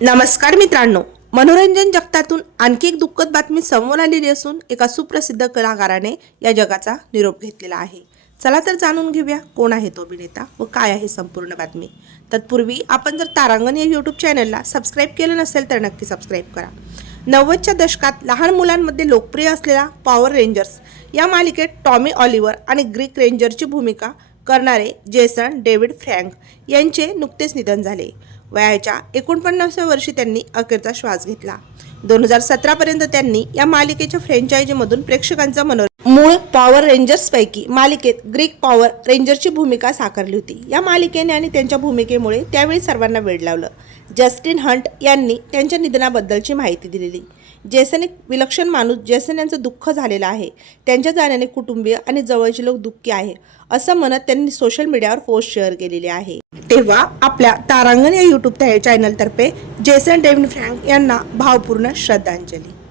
नमस्कार मित्रांनो. मनोरंजन जगतातून आणखी एक दुःखद बातमी समोर आलेली असून एका सुप्रसिद्ध कलाकाराने या जगाचा निरोप घेतलेला आहे. चला तर जाणून घेऊया कोण आहे तो अभिनेता व काय आहे संपूर्ण बातमी. तत्पूर्वी आपण जर तारांगण या यूट्यूब चॅनलला सबस्क्राईब केलं नसेल तर नक्की सबस्क्राईब करा. नव्वदच्या दशकात लहान मुलांमध्ये लोकप्रिय असलेला पॉवर रेंजर्स या मालिकेत टॉमी ऑलिव्हर आणि ग्रीक रेंजरची भूमिका करणारे जेसन डेव्हिड फ्रँक यांचे नुकतेच निधन झाले. वयाच्या एकोणपन्नासव्या वर्षी त्यांनी अखेरचा श्वास घेतला. दोन हजार सतरापर्यंत त्यांनी या मालिकेच्या फ्रँचायझीमधून प्रेक्षकांचा मनोरंजन मूळ पॉवर रेंजर्सपैकी मालिकेत ग्रीक पॉवर रेंजरची भूमिका साकारली होती. या मालिकेने आणि त्यांच्या भूमिकेमुळे त्यावेळी सर्वांना वेळ लावलं. जस्टिन हंट यांनी त्यांच्या निधनाबद्दलची माहिती दिलेली. जेसन एक विलक्षण माणूस जेसन यांचं दुःख झालेलं आहे. त्यांच्या जाण्याने कुटुंबीय आणि जवळचे लोक दुःखी आहे असं म्हणत त्यांनी सोशल मीडियावर पोस्ट शेअर केलेली आहे. तेव्हा आपल्या तारांगण या यूट्यूब चॅनलतर्फे जेसन डेव्हिन फ्रँक यांना भावपूर्ण श्रद्धांजली.